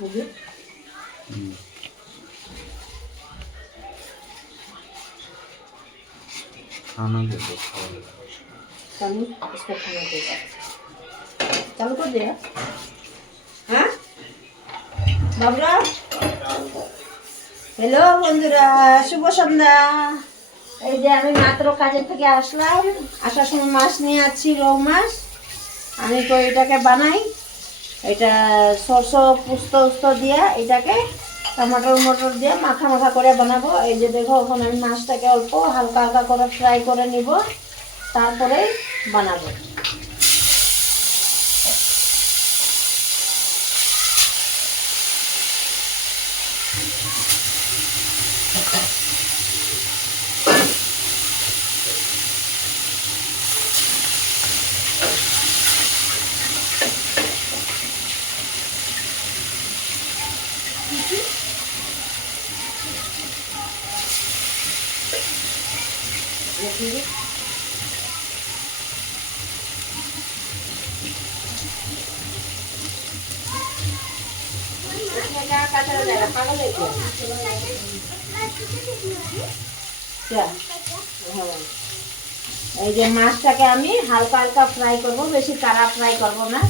বুঝলি? खाना दे दो चालू इसको खाना देगा चालू कर दिया হ্যাঁ বাবরা হ্যালো বন্ধুরা শুভ সন্ধ্যা এই যে আমি মাত্র কাজের থেকে আসলাম আসার সময় মাছ নিয়ে আসছি রৌ মাছ আমি তো এটাকে বানাই এটা সরষে পোস্ত দিয়ে এটাকে টমেটো মটর দিয়ে মাখা মাখা করে বানাবো এই যে দেখো এখন আমি মাছটাকে অল্প হালকা হালকা করে ফ্রাই করে নিব তারপরে বানাবো এই যে মাছটাকে আমি হালকা হালকা ফ্রাই করব বেশি কারা ফ্রাই করব না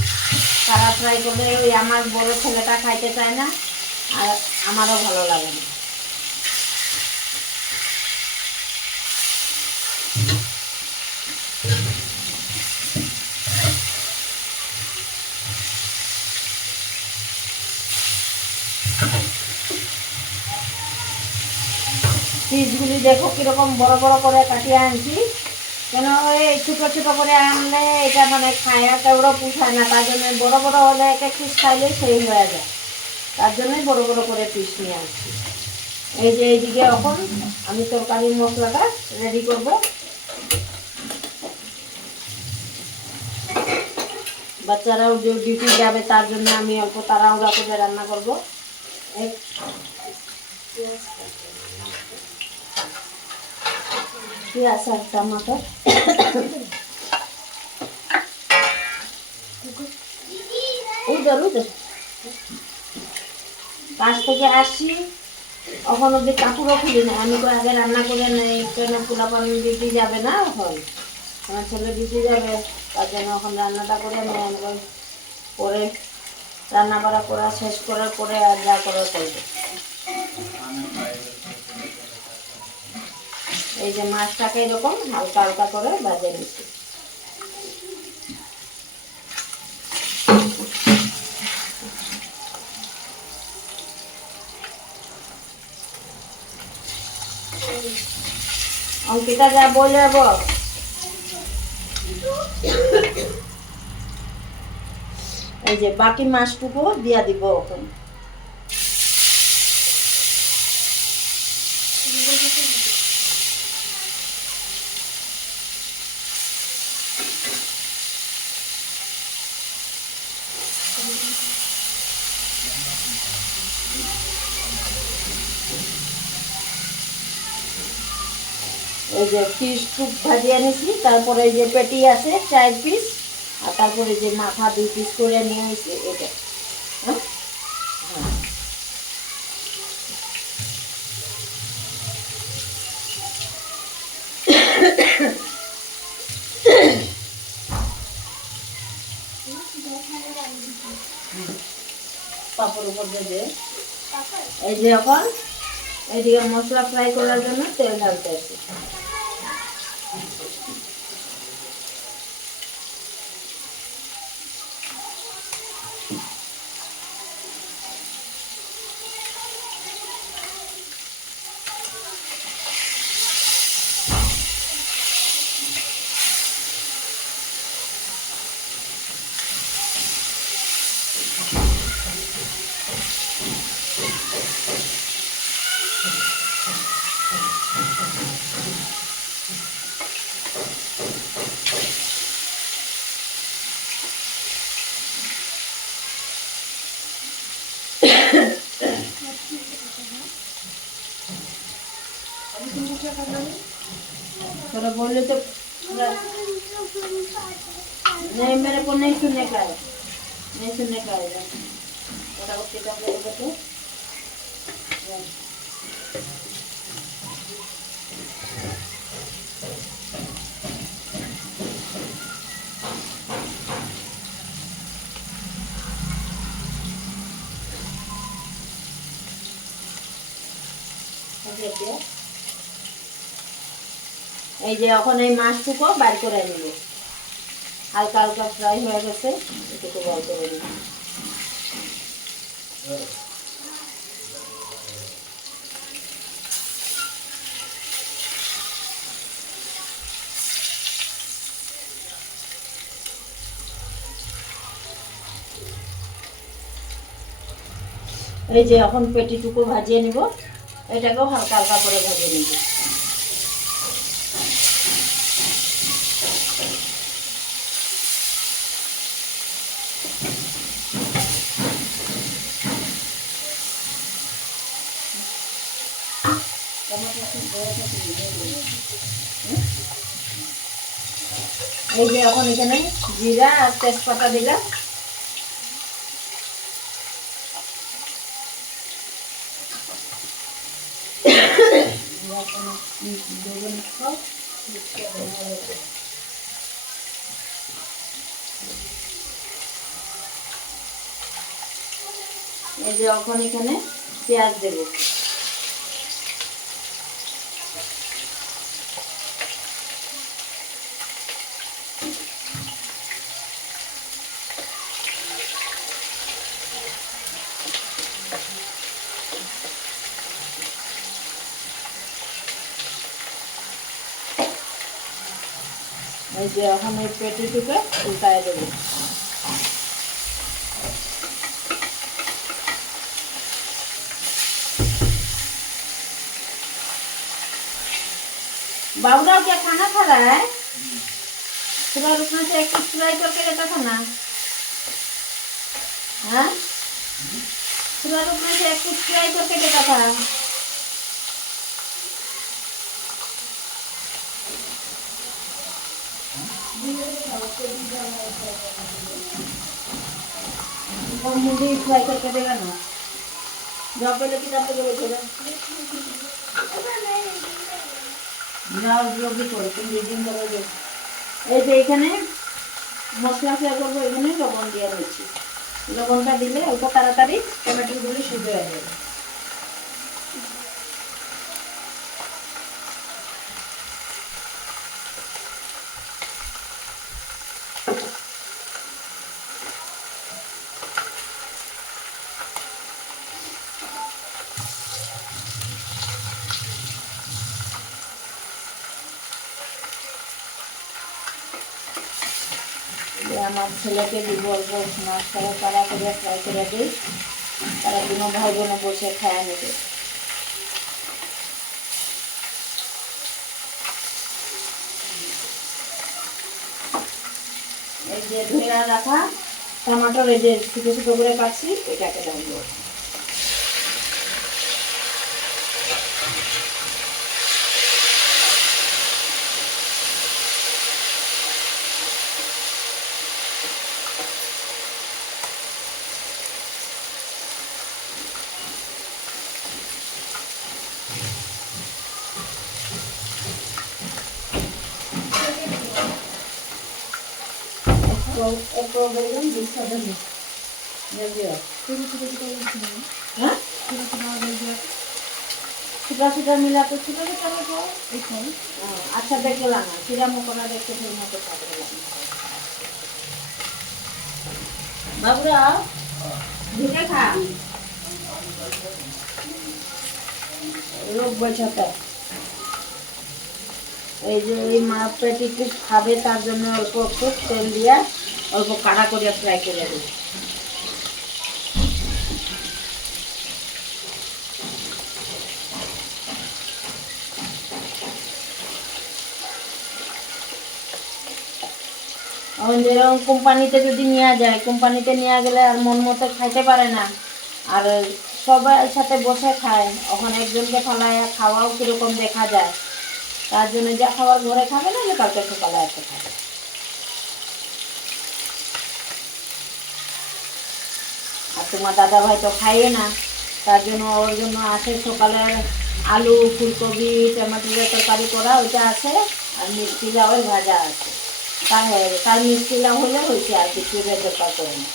কারা ফ্রাই করলে ওই আমার বড় ছেলেটা খাইতে চায় না আর আমারও ভালো লাগে না পিসগুলি দেখো কিরকম বড় বড় করে কাটিয়ে আনছি কেন ওই ছোটো ছোটো করে আনলে এটা মানে খায়া কেউড়ো পুষায় না তার জন্য বড় বড় হলে এক এক পিস খাইলে সেই হয়ে যায় তার জন্যই বড় বড় করে পিস নিয়ে আসছি এই যে এইদিকে এখন আমি তরকারির মশলাটা রেডি করব বাচ্চারাও যে ডিউটি যাবে তার জন্য আমি অল্প তাড়াহুড়া করে রান্না করবো পেঁয়াজ আর টমাটর উদর কাজ থেকে আসি এখন অব্দি কাপড়ও খুলি না আমি তো আগে রান্না করে নেই কেন পোলাপান ডিউটি যাবে না এখন আমার ছেলে ডিউটি যাবে তার জন্য এখন রান্নাটা করে নেই আমি পরে রান্না করা শেষ করার পরে আর যা করার করবে এই যে মাছটাকে এরকম হালকা হালকা করে ভাজে নিচ্ছি অঙ্কিতা যা বলে এই যে বাকি মাছটুকু দিয়া দিব ওখানে এই যে ফিশ টুক ভাজিয়ে নিয়েছি তারপরে এই যে পেটি আছে 4 পিস আর তারপরে যে মাথা 2 পিস করে নিয়ে এসেছি এটা পাপড় উপর দিয়ে এই যে এখন এইদিকে মশলা ফ্রাই করার জন্য তেল ঢালতে আসি थोड़ा बोले तो नहीं मेरे को नहीं सुनने का है नहीं सुनने का है মোটামুটি কমপ্লিট করতে। এই যে এখন এই মাছটুকু বাইর করে নিব, হালকা হালকা ফ্রাই হয়ে গেছে, এটুকু বাইর করে নিব। এই যে এখন পেটিটুকু ভাজিয়ে নিব, এটাকেও হালকা হালকা করে ভাজিয়ে নিব। এই যে এখন এখানে জিরা আর তেজপাতা দিলাম। এই যে এখন এখানে পেঁয়াজ দেব। এই যে এখন এই পেটিটুকে উল্টায় দেবো। बाबूराव क्या खाना खा रहा है? थोड़ा रुकना से एक कुछ फ्राई करके देता था ना। हाँ, थोड़ा रुकना से एक कुछ फ्राई करके देता था। और मुझे फ्राई करके देगा ना, जॉब पे लेके जाते हुए चलो যাও যোগ্য করে তুমি রিডিং করে দেবে। এই যে এখানে মশলা ফ্রাই করবো, এখানে লবণ দিয়ে দিচ্ছি। লবণটা দিলে ওটা তাড়াতাড়ি টমেটোগুলি সিদ্ধ হয়ে যাবে। আমার ছেলেকে দিব অল্প মাছ কারা করে ফ্রাই করে দিই, তারা দুনো ভাই বোনে বসে খায় নেবে। এই যে ধুয়ে রাখা টমেটোর এই যে ছোটো ছোটো করে কাটছি, এটাকে রাখবো। একটু বললাম দুধটা দেবো, হ্যাঁ ছোটা ছোটা মিলাতে ছোটা ছোটা মতো। আচ্ছা দেখলাম না চিরা মকনা দেখতে সেই মতো থাকলাম। বাবুরা ঢুকে খা লোক বসাতে। এই যে ওই মাছ পেটি খাবে তার জন্য অল্প একটু তেল দিয়া অল্প কাড়া করে ফ্রাই করে দিই। যেরকম কোম্পানিতে যদি নেওয়া যায়, কোম্পানিতে নেওয়া গেলে আর মন মতো খাইতে পারে না, আর সবাই সাথে বসে খায়, ওখানে একজনকে ফালায় খাওয়াও কীরকম দেখা যায়। তার জন্য যা খাবার ঘরে খাবে না, কালকে সকালে এসে খাবে। আর তোমার দাদা ভাই তো খাইয়ে না, তার জন্য ওর জন্য আছে সকালের আলু ফুলকপি টমেটোর তরকারি করা ওইটা আছে, আর মিষ্টি লাউয়ের ভাজা আছে। তার হয়ে যাবে, তার মিষ্টি লাউ হলে হয়েছে, আর কিছু দরকার করে না।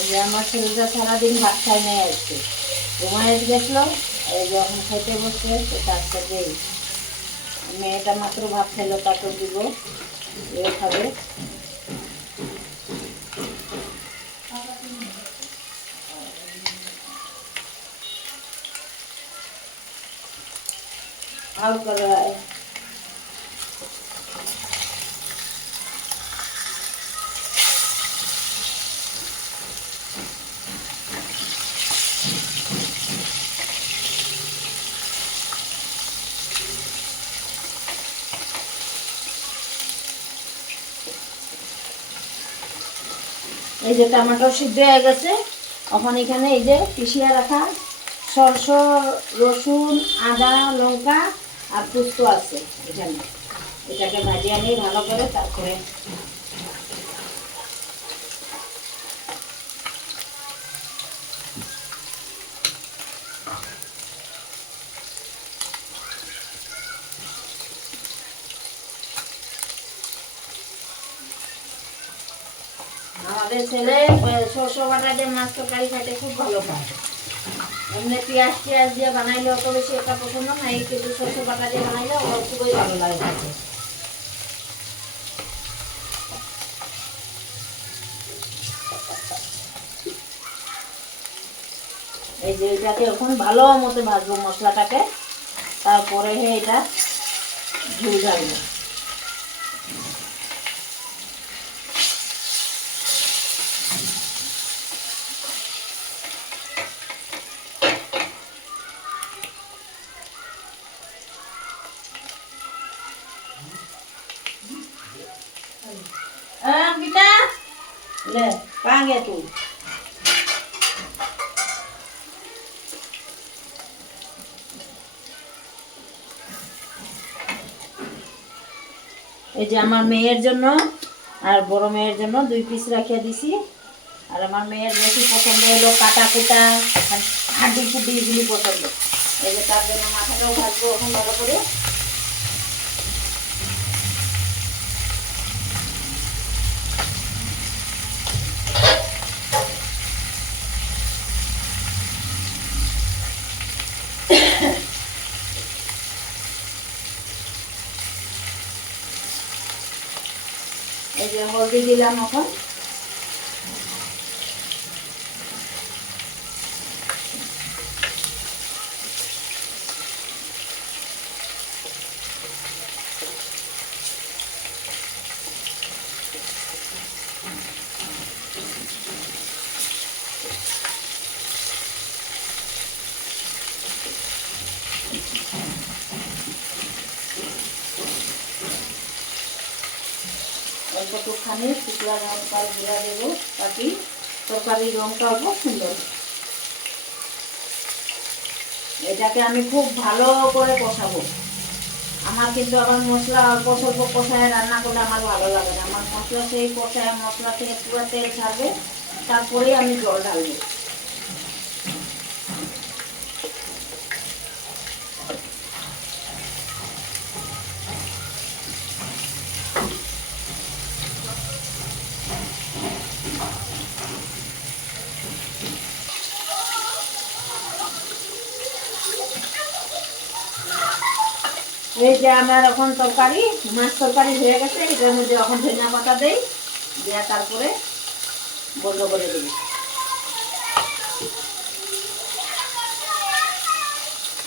এই যে আমার ছেলেটা সারাদিন ভাত খাই নেই আজকে, ঘুমায় গেছিল, এই যখন খেতে বসে তো তারটা দেই। মেয়েটা মাত্র ভাত খেলো, তাকে দিব, এ খাবে। ভালো করে হয়। এই যে টমেটো সিদ্ধ হয়ে গেছে, এখন এখানে এই যে পিষিয়ে রাখা সরষ, রসুন, আদা, লঙ্কা আর পোস্ত আছে এখানে, এটাকে ভাজিয়ে নিয়ে ভালো করে তারপরে আমাদের ছেলে সরষে বাটা দিয়ে মাছ তরকারি খাইতে খুব ভালো পায়। এমনি পেঁয়াজ টিয়াজ দিয়ে বানাইলে অত বেশি একটা পছন্দ নাই, কিন্তু সরষে বাটা দিয়ে বানাইলে ওর খুবই ভালো লাগে খাইতে। এই যে এটাকে এখন ভালো মতো ভাজবো মশলাটাকে, তারপরে এটা ঝুল ঢালবো। গীতা লে পাঙ্গে তুই এই যে আমার মেয়ের জন্য আর বড় মেয়ের জন্য 2 পিস রাখিয়ে দিছি। আর আমার মেয়ের বেশি পছন্দ হলো কাটা কুটা হাড্ডি ফুড্ডি এগুলি পছন্দ। এই যে তার জন্য মাথাটাও ভাজবো এখন ভালো করে। এই যে হলদি দিলাম এখন, অল্প একটুখানি শুকনো লঙ্কা জিরা দেবো বাকি। তরকারির রঙটা খুব সুন্দর। এটাকে আমি খুব ভালো করে কষাবো। আমার কিন্তু আবার মশলা অল্প স্বল্প কষায় রান্না করলে আমার ভালো লাগে না। আমার মশলা সেই কষায় মশলা থেকে পুরো তেল ছাড়বে, তারপরেই আমি জল ঢালবো। এই যে আমার এখন তরকারি, মাছ তরকারি হয়ে গেছে। এটার মধ্যে এখন ধনিয়া পাতা দেই, দিয়ে তারপরে বন্ধ করে দেবো।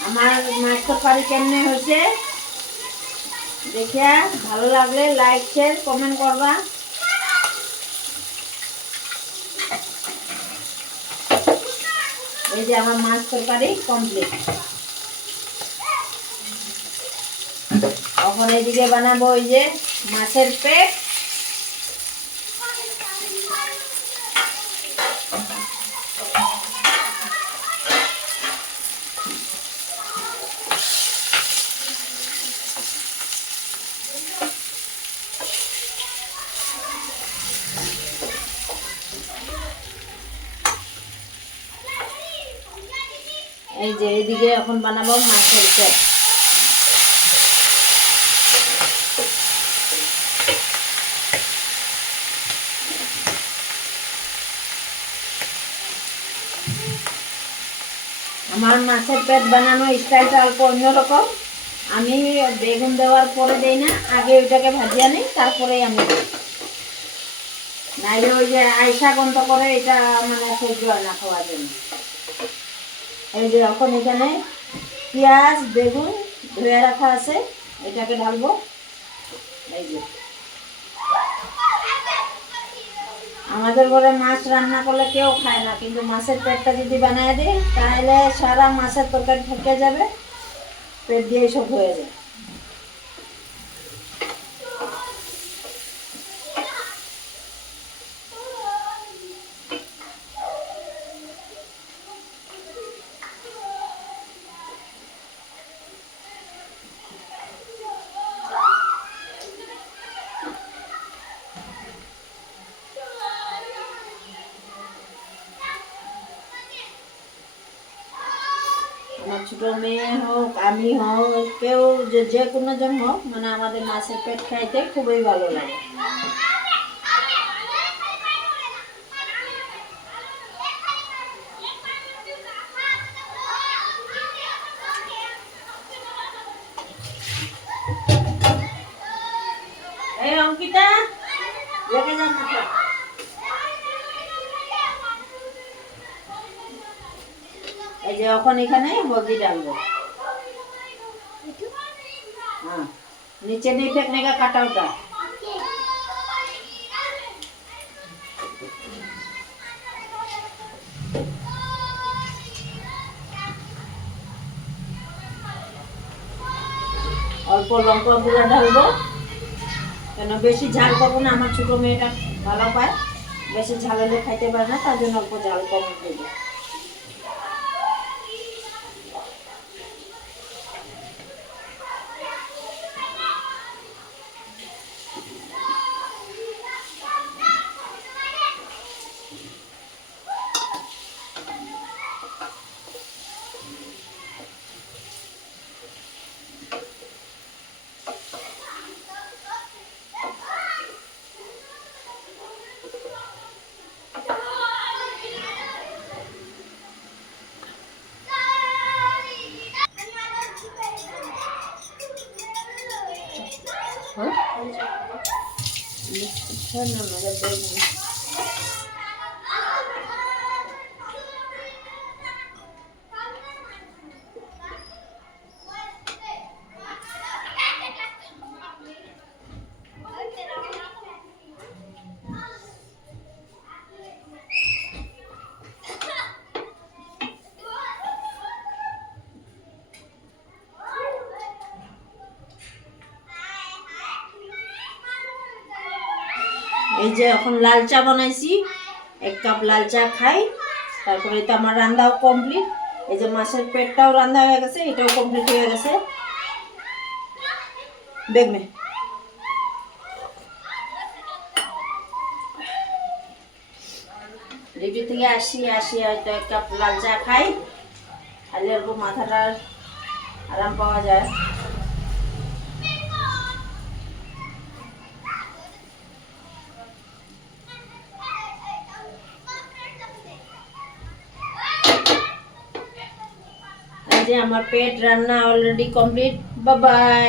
আমার মাছ তরকারি কেমনে হয়েছে দেখিয়া ভালো লাগলে লাইক শেয়ার কমেন্ট করবা। এই যে আমার মাছ তরকারি কমপ্লিট। এখন এইদিকে বানাবো ওই যে মাছের পেট। এই যে এইদিকে এখন বানাবো মাছের পেট। আমার মাছের পেট বানানো স্টাইলটা অল্প অন্যরকম। আমি বেগুন দেওয়ার পরে দেই না, আগে ওইটাকে ভাজিয়ে নিই, তারপরেই আমি দিই। নাইলে ওই যে আইসা গন্ধ করে, এটা মানে সহ্য হয় না খাওয়ার জন্য। এই যে এখন এখানে পেঁয়াজ বেগুন ধুয়ে রাখা আছে, এটাকে ঢালবো। এই যে আমাদের ঘরে মাছ রান্না করলে কেউ খায় না, কিন্তু মাছের পেটটা যদি বানিয়ে দিই তাহলে সারা মাছের তরকারি থেকে যাবে, পেট দিয়ে সব হয়ে যায়। আমার ছোট মেয়ে হোক, আমি হোক, কেউ যে কোনো জন হোক, মানে আমাদের মাছের পেট খাইতে খুবই ভালো লাগে। এই অঙ্কিতা রেখে যান না। এই যে এখন এখানে হলদি ডালবো। हाँ नीचे नहीं फेंकने का, काटा होता। অল্প লঙ্কা গুঁড়া ঢালবো, কেন বেশি ঝাল করবো না। আমার ছোট মেয়েটা ভালো পায়, বেশি ঝাল হলে খাইতে পারে না, তার জন্য অল্প ঝাল কম দেবো। এই যে এখন লাল চা বানাইছি, 1 কাপ লাল চা খাই। তারপরে তো আমার রান্নাও কমপ্লিট। এই যে মাছের পেটটাও রান্না হয়ে গেছে, এটাও কমপ্লিট হয়ে গেছে। দেখবে ডিউটি থেকে আসি হয়তো 1 কাপ লাল চা খাই, তাহলে এরকম মাথাটার আরাম পাওয়া যায়। এই যে আমার পেট রান্না অলরেডি কমপ্লিট। Bye bye.